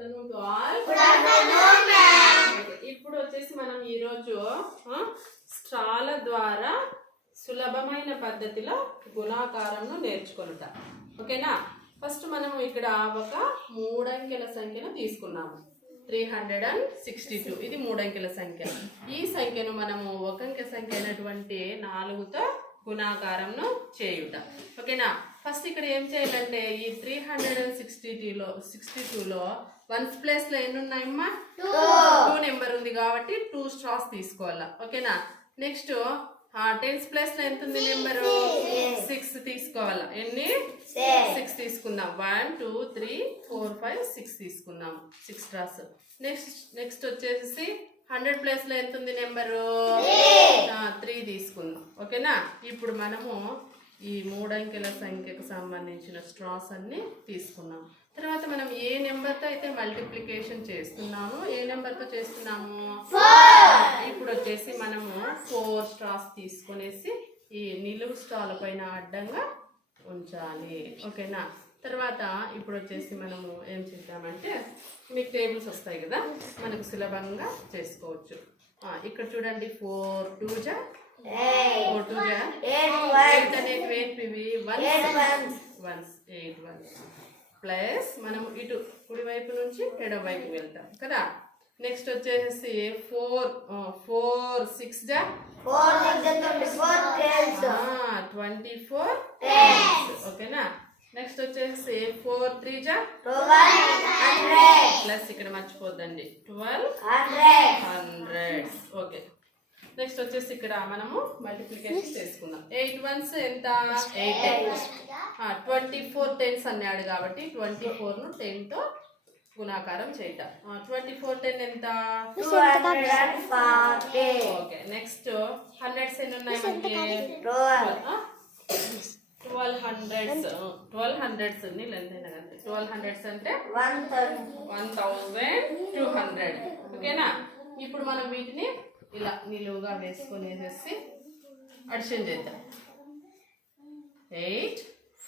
afternoon to all. Good afternoon, ma'am. ఇప్పుడు వచ్చేసి మనం ఈ రోజు స్ట్రాల ద్వారా సులభమైన పద్ధతిలో గుణాకారంను నేర్చుకొనుట. ఓకేనా? ఫస్ట్ మనం ఇక్కడ ఒక 3 అంకెల సంఖ్యను తీసుకున్నాము. 362 ఇది 3 అంకెల సంఖ్య. ఈ సంఖ్యను మనము ఒక అంకె సంఖ్య అయినటువంటి 4తో గుణాకారంను చేయుట. ఓకేనా? ఫస్ట్ ఇక్కడ ఏం చేయాలంటే ఈ 362లో వన్స్ ప్లేస్ లో ఎన్ని ఉన్నాయమ్మా? 2 నెంబర్ ఉంది కాబట్టి 2 స్ట్రాస్ తీసుకోవాలా. ఓకేనా? నెక్స్ట్ టెన్స్ ప్లేస్ లో ఎంత ఉంది నెంబరు? 6 తీసుకోవాలా. ఎన్ని? 6 తీసుకుందాం. 1 2 3 4 5 6 తీసుకుందాం. 6 స్ట్రాస్. నెక్స్ట్ వచ్చేసి 100 ప్లేస్ లో ఎంత ఉంది నెంబరు? 3 తీసుకుందాం. ఓకేనా? ఇప్పుడు మనము ఈ 3 అంకెల సంఖ్యకు సంబంధించిన స్ట్రాస్ అన్ని తీసుకున్నాం. తర్వాత మనం ఏ నెంబర్తో అయితే మల్టిప్లికేషన్ చేస్తున్నామో ఏ నెంబర్తో చేస్తున్నాము? ఇప్పుడు వచ్చేసి మనము 4 స్ట్రాస్ తీసుకునేసి ఈ నిలువు స్ట్రాల పైన అడ్డంగా ఉంచాలి. ఓకేనా? తర్వాత ఇప్పుడు వచ్చేసి మనము ఏం చేద్దామంటే మీకు టేబుల్స్ వస్తాయి కదా, మనకు సులభంగా చేసుకోవచ్చు. ఇక్కడ చూడండి 4 2 జా 4 2 జా 8 అనేటివి ఏంటివి? 8 1 ప్లస్ మనం ఇటు కుడి వైపు నుంచి ఎడమ వైపు వెళ్తాం కదా. నెక్స్ట్ వచ్చేసి 4 6 జా 24 ఓకేనా. నెక్స్ట్ వచ్చేసి 4 3 జా 12 ప్లస్ ఇక్కడ మర్చిపోద్దండి 1200. ఓకే. నెక్స్ట్ వచ్చేసి ఇక్కడ మనము మల్టిప్లికేషన్ చేసుకుందాం. 8 1s ఎంత? 8. 24 10s అన్నాడు కాబట్టి 24ను 10తో గుణాకారం చేయటం. 24 10 ఎంత? 240. ఓకే. నెక్స్ట్ 100s ఎన్ని ఉన్నాయి మనకి? 1200s ఉంది లెంత్ అయినా కదా. 1200s అంటే 1200. ఓకేనా? ఇప్పుడు మనం వీటిని ఇలా నిలువుగా వేసుకునేసి అడిషన్ చేద్దాం. 8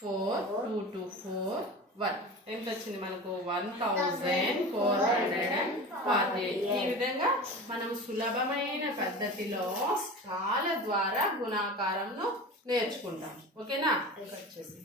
4 2 2 4 1 ఎంత వచ్చింది మనకు? 1440. ఈ విధంగా మనం సులభమైన పద్ధతిలో స్ట్రాల ద్వారా గుణాకారంను నేర్చుకుంటాం. ఓకేనా? వచ్చేసి